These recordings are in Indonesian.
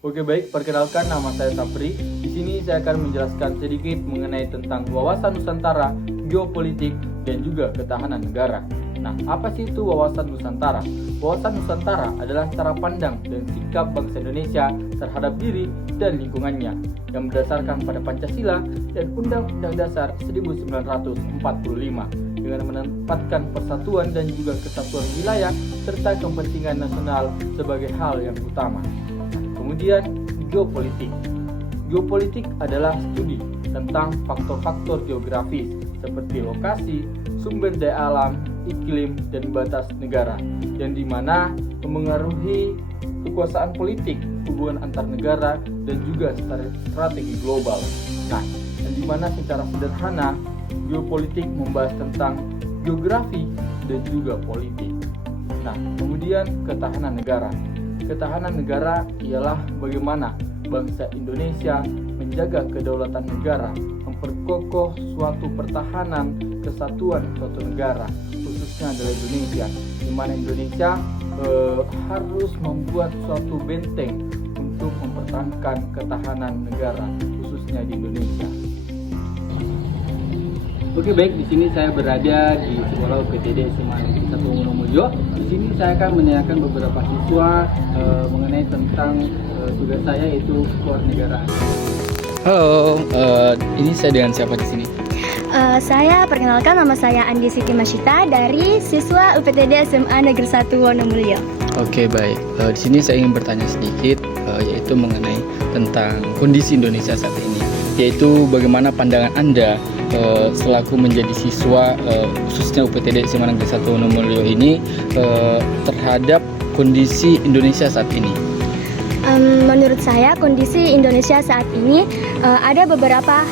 Oke baik, perkenalkan nama saya Sapri. Di sini saya akan menjelaskan sedikit mengenai tentang wawasan Nusantara, geopolitik, dan juga ketahanan negara. Nah, apa sih itu wawasan Nusantara? Wawasan Nusantara adalah cara pandang dan sikap bangsa Indonesia terhadap diri dan lingkungannya yang berdasarkan pada Pancasila dan Undang-Undang Dasar 1945 dengan menempatkan persatuan dan juga kesatuan wilayah serta kepentingan nasional sebagai hal yang utama. Kemudian geopolitik. Geopolitik adalah studi tentang faktor-faktor geografis seperti lokasi, sumber daya alam, iklim, dan batas negara yang dimana memengaruhi kekuasaan politik, hubungan antar negara, dan juga strategi global. Nah, yang dimana secara sederhana geopolitik membahas tentang geografi dan juga politik. Nah, kemudian ketahanan negara. Ketahanan negara ialah bagaimana bangsa Indonesia menjaga kedaulatan negara, memperkokoh suatu pertahanan kesatuan suatu negara, khususnya adalah Indonesia, di mana Indonesia harus membuat suatu benteng untuk mempertahankan ketahanan negara, khususnya di Indonesia. Oke baik, di sini saya berada di sekolah UPTD SMA Negeri 1 Wonomulyo. Di sini saya akan menanyakan beberapa siswa mengenai tentang tugas saya yaitu kewarganegaraan. Halo, ini saya dengan siapa di sini? Saya perkenalkan, nama saya Andi Siti Masyita dari siswa UPTD SMA Negeri 1 Wonomulyo. Oke baik, di sini saya ingin bertanya sedikit yaitu mengenai tentang kondisi Indonesia saat ini, yaitu bagaimana pandangan Anda selaku menjadi siswa khususnya UPTD SMA Negeri 1 Wonomulyo ini terhadap kondisi Indonesia saat ini. Menurut saya kondisi Indonesia saat ini ada beberapa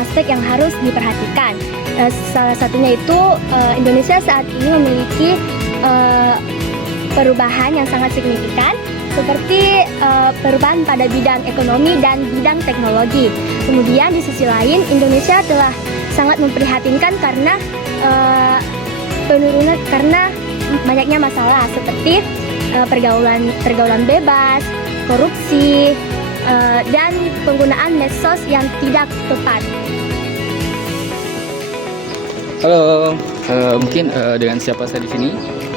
aspek yang harus diperhatikan. Salah satunya itu Indonesia saat ini memiliki perubahan yang sangat signifikan seperti perubahan pada bidang ekonomi dan bidang teknologi. Kemudian di sisi lain Indonesia telah sangat memprihatinkan karena penurunan karena banyaknya masalah seperti pergaulan bebas, korupsi, dan penggunaan medsos yang tidak tepat. Halo, mungkin dengan siapa saya di sini?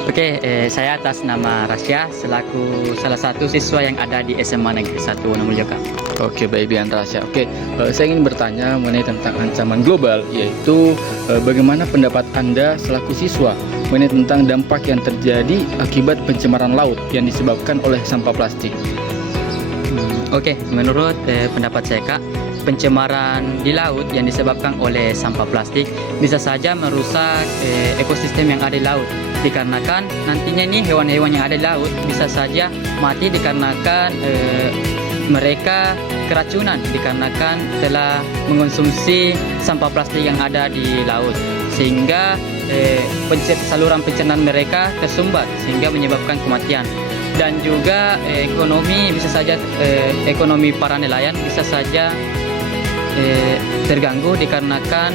Oke, saya atas nama Rasya selaku salah satu siswa yang ada di SMA Negeri 1 Wonomulyo, Kak. Oke, baik dengan Rasya. Oke, saya ingin bertanya mengenai tentang ancaman global, yaitu bagaimana pendapat Anda selaku siswa mengenai tentang dampak yang terjadi akibat pencemaran laut yang disebabkan oleh sampah plastik. Oke, menurut pendapat saya, Kak, pencemaran di laut yang disebabkan oleh sampah plastik bisa saja merusak ekosistem yang ada di laut. Dikarenakan nantinya nih hewan-hewan yang ada di laut bisa saja mati dikarenakan mereka keracunan dikarenakan telah mengonsumsi sampah plastik yang ada di laut, sehingga saluran pencernaan mereka tersumbat sehingga menyebabkan kematian. Dan juga ekonomi bisa saja ekonomi para nelayan bisa saja terganggu dikarenakan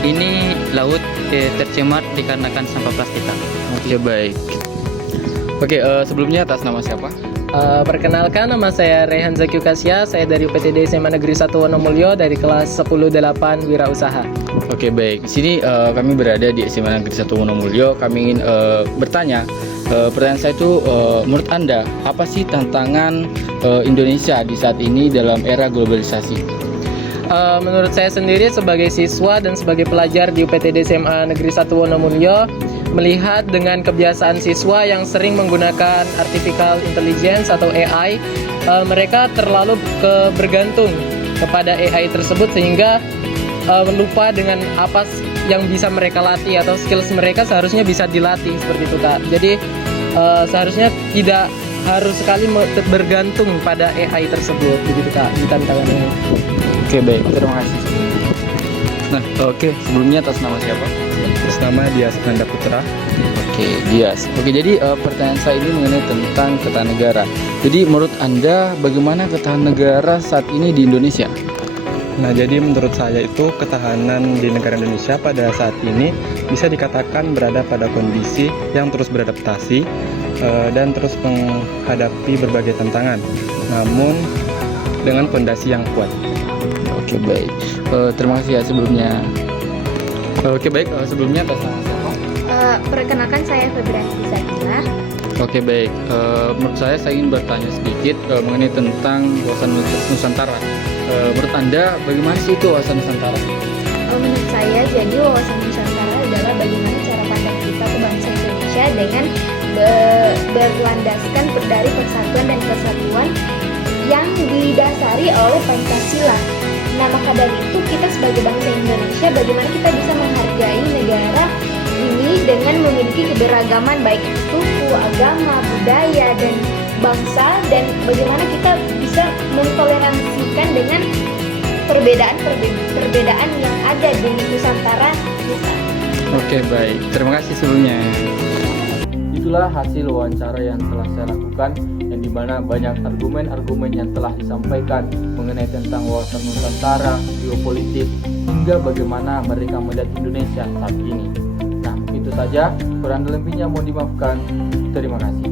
ini laut tercemar dikarenakan sampah plastik. Oke, baik. Oke, sebelumnya atas nama siapa? Perkenalkan, nama saya Rehan Zakiu Kasya. Saya dari UPTD SMA Negeri 1 Wonomulyo dari kelas 10-8 Wirausaha. Oke, baik. Di sini kami berada di SMA Negeri 1 Wonomulyo. Kami ingin bertanya. Pertanyaan saya itu, menurut Anda, apa sih tantangan Indonesia di saat ini dalam era globalisasi? Menurut saya sendiri sebagai siswa dan sebagai pelajar di UPTD SMA Negeri 1 Wonomulyo, melihat dengan kebiasaan siswa yang sering menggunakan artificial intelligence atau AI, mereka terlalu bergantung kepada AI tersebut sehingga lupa dengan apa yang bisa mereka latih atau skills mereka seharusnya bisa dilatih seperti itu, Kak. Jadi seharusnya tidak harus sekali bergantung pada AI tersebut, begitu, Kak, di tantangannya. Oke, baik. Terima kasih. Nah, oke. Sebelumnya atas nama siapa? Atas nama Dias Nanda Putra. Oke, Dias. Oke, jadi pertanyaan saya ini mengenai tentang ketahanan negara. Jadi menurut Anda bagaimana ketahanan negara saat ini di Indonesia? Nah, jadi menurut saya itu ketahanan di negara Indonesia pada saat ini bisa dikatakan berada pada kondisi yang terus beradaptasi dan terus menghadapi berbagai tantangan, namun dengan fondasi yang kuat. Oke, baik. Terima kasih ya sebelumnya. Oke, baik. Sebelumnya atas nama siapa? Perkenalkan saya Febrianti Zakila. Oke, baik. Menurut saya ingin bertanya sedikit mengenai tentang wawasan Nusantara. Menurut Anda, bagaimana sih itu wawasan Nusantara? Menurut saya, jadi wawasan Nusantara adalah bagaimana cara pandang kita ke bangsa Indonesia dengan berlandaskan dari persatuan dan kesatuan yang didasari oleh Pancasila. Nah, maka dari itu kita sebagai bangsa Indonesia, bagaimana kita bisa menghargai negara ini dengan memiliki keberagaman baik itu suku, agama, budaya, dan bangsa, dan bagaimana kita bisa mentoleransikan dengan perbedaan yang ada di Nusantara kita. Oke, baik. Terima kasih sebelumnya. Itulah hasil wawancara yang telah saya lakukan, yang dimana banyak argumen-argumen yang telah disampaikan mengenai tentang wawasan Nusantara, geopolitik, hingga bagaimana mereka melihat Indonesia saat ini. Nah, itu saja, kurang lebihnya mohon dimaafkan. Terima kasih.